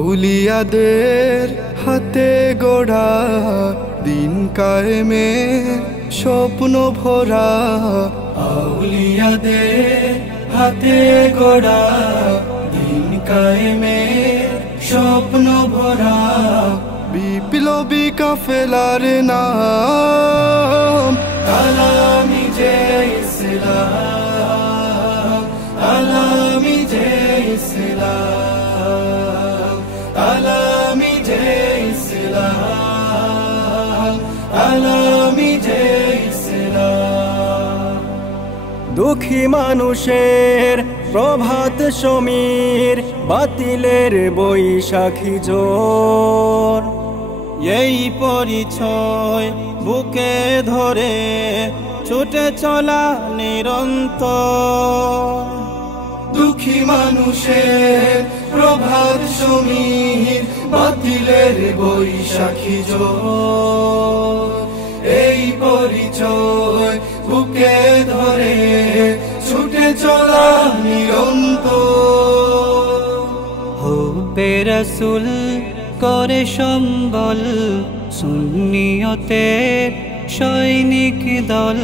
আউলিয়াদের হাতে গড়া দিন কায়েমের স্বপ্ন ভরা, আউলিয়াদের হাতে গড়া দিন কায়েমের স্বপ্ন ভরা। বিপ্লবী কাফেলার নাম আলামি যে ইসলাম, আলামি যে ইসলাম, আলামি যে ইসলাম, আলামি যে ইসলাম। দুঃখী মানুষের প্রভাত সমীর, বাতিলের বৈশাখী জোর, এই পরিচয় বুকে ধরে ছুটে চলা নিরন্তর। দুঃখী মানুষের প্রভাত সমীর, বাতিলের বৈশাখী জোর, এই পরিচয় বুকে ধরে ছুটে চলা নিরন্তর। হুব্বে রাসূল করে সম্বল, সুন্নিয়তের সৈনিক দল।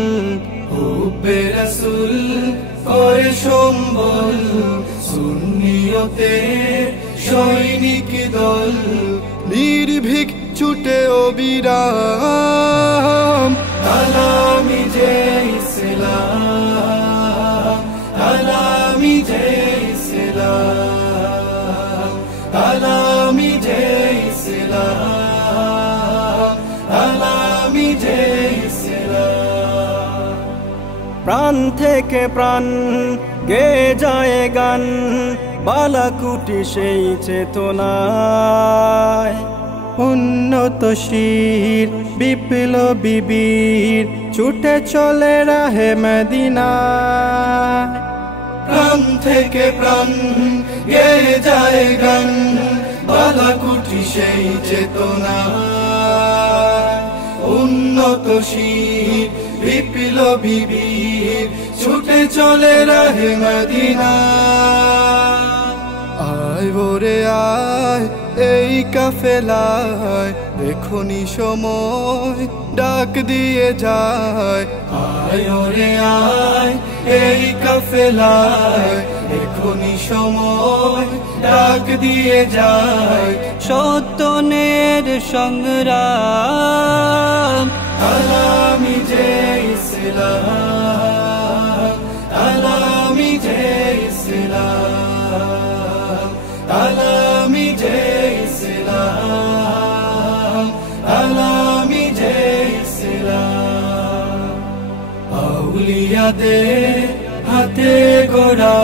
হুব্বে রাসূল করে সম্বল, সুন্নিয়তের সৈনিক দল। নির্ভীক ছুটে অবিরাম আলামি যে ইসলাম, আলামি যে ইসলাম, আলামি যে ইসলাম, আলামি যে ইসলাম। প্রাণ থেকে প্রাণ গে যায় গান, বালাকুটি সেই চেতনায়। উন্নত শির বিপ্লবী বীর, ছুটে চলে রাহে মদিনায়। প্রাণ থেকে প্রাণ গে যায় গান, বালাকুটি সেই চেতনা। উন্নত শির বিপ্লবী বীর, ছুটে চলে রাহে মদিনা। আয় ভোরে আয় এই কাফেলায়, এখনি সময় ডাক দিয়ে যায়। আয় ওরে আয় এই কাফেলায়, এখনি সময় ডাক দিয়ে যায়। সত্যনের সংগ্রাম আলামি যে ইসলাম, আলামি যে ইসলাম, আলামি যে ইসলাম, আলামি যে ইসলাম। আউলিয়াদের হাতে গড়া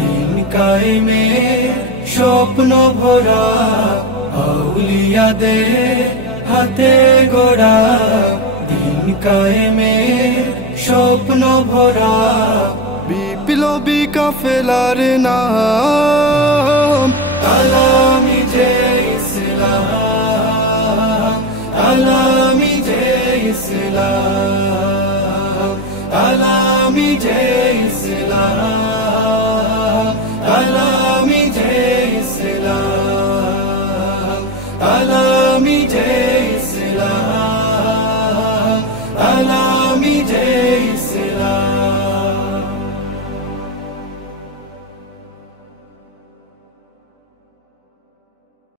দিন কায়েমের স্বপ্ন ভরা, আউলিয়াদের হাতে গড়া দিন কায়েমের স্বপ্ন ভরা। বিপ্লবী কাফেলার নাম আলামি যে ইসলাম, আলামি যে ইসলাম, আলামি যে ইসলাম, আলামি যে ইসলাম, আলামি যে ইসলাম, আলামি যে ইসলাম।